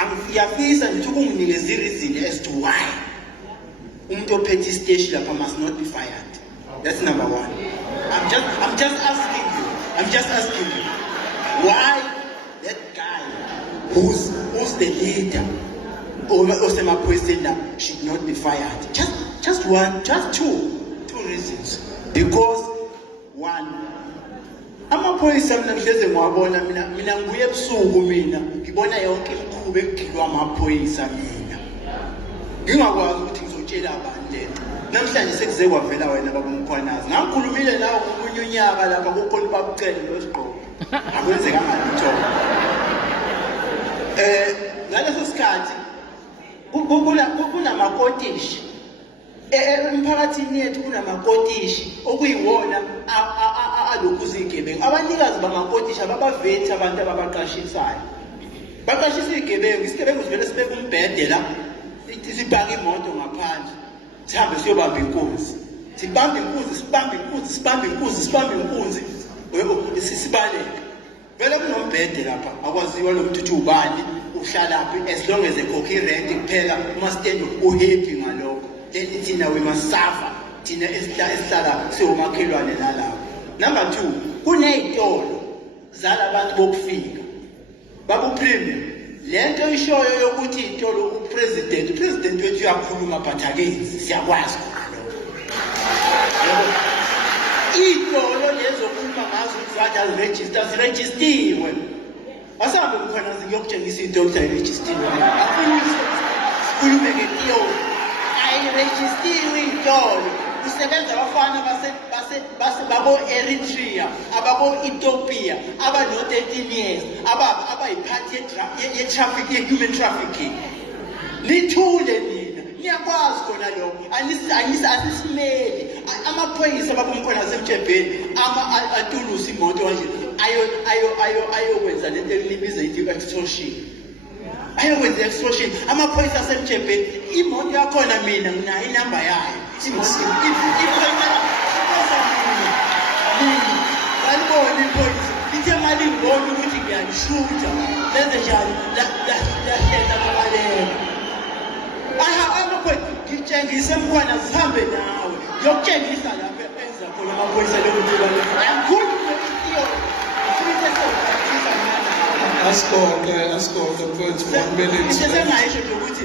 Angiyafisa nje ukunginikeza reason as to why umuntu ophethe isiteshi lapha must not be fired. That's number one. I'm just asking you why that guy who's the leader or Osema should not be fired. Just two reasons. Because one, amaphoyisa mina ngihleze ngiwabona mina ngibuye ebusuku mina ngibona yonke imikhuba egilwa amaphoyisa mina ngingakwazi ukuthi ngizotshela abantu lento. Namhlanje sekuze kwavela wena babumkhwanazi ngikhulumile nawe ngomunye unyaka lapha kukhona babucele losiqobo akwenzeka ngalutho. Ngaleso sikhathi kunamakotishi emphakathini yethu kunamakotishi okuyiwona alokhu zigebengu. Abanikazi bamakotishi ababavethi abantu ababaqashisayo baqashisa igebengu. Isigebengu sivele sibeke umbhede la sibhaka imoto ngaphandle sihambe siyobamba inkunzi. Sibamba inkunzi sibaleka vele kunombhede lapha akwaziwa lo muntu uthi ubani uhlalaphi as long as ekhokha irent kuphela umastand uhappy ngalokho. Then thina we must suffer thina esihlala siwomakhelwane nalapho. Number two, kuney'tolo zalabantu bokufika babu premium. Lento ishoyo yokuthi iy'tolo upresident wethu uyakhuluma but akenzi siyakwazi khona lokho. Iy'tolo lezo khuluma ngazo ukuthi zirejistiwe. Asahambe kukhona ngiyokutshengisa iy'tolo zayirejistiwe. Afuna sikhulume ngey'tolo ayirejistiwe iy'tolo. Kusebenza abafana babo-Eritrea, ababo-Ethiopia, abano-13 years, abayiphathi ye-human trafficking. Nithule nina, niyakwazi khona lokho, asisimeli. Amaphoyisa babumkhona asemtshebheni, atulusa imoto kanje, ayokwenza lento elibiza ithi extortion. Ayokwenza extortion. Amaphoyisa asemtshebheni, imoto yakhona mina nginayo inamba yayo. Alibona iphoyisa lithe mali ngibona ukuthi ngiyanishuta lenze njani lahlela babaleka. Amaphoyisa ngitshengise emkhwana zihambe nawe ngiyokutshengisa lapho enza khona amaphoyisa lokuthi angikhulumi ngokutiyona. Ascot, for 1 minute. Sesengayisho nje ukuthi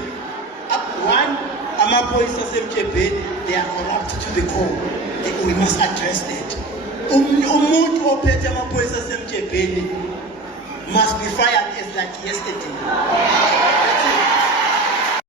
one, amaphoyisa asemtshebheni they are corrupt to the core. We must address that. Umuntu ophethe amaphoyisa asemtshebheni must be fired as like yesterday.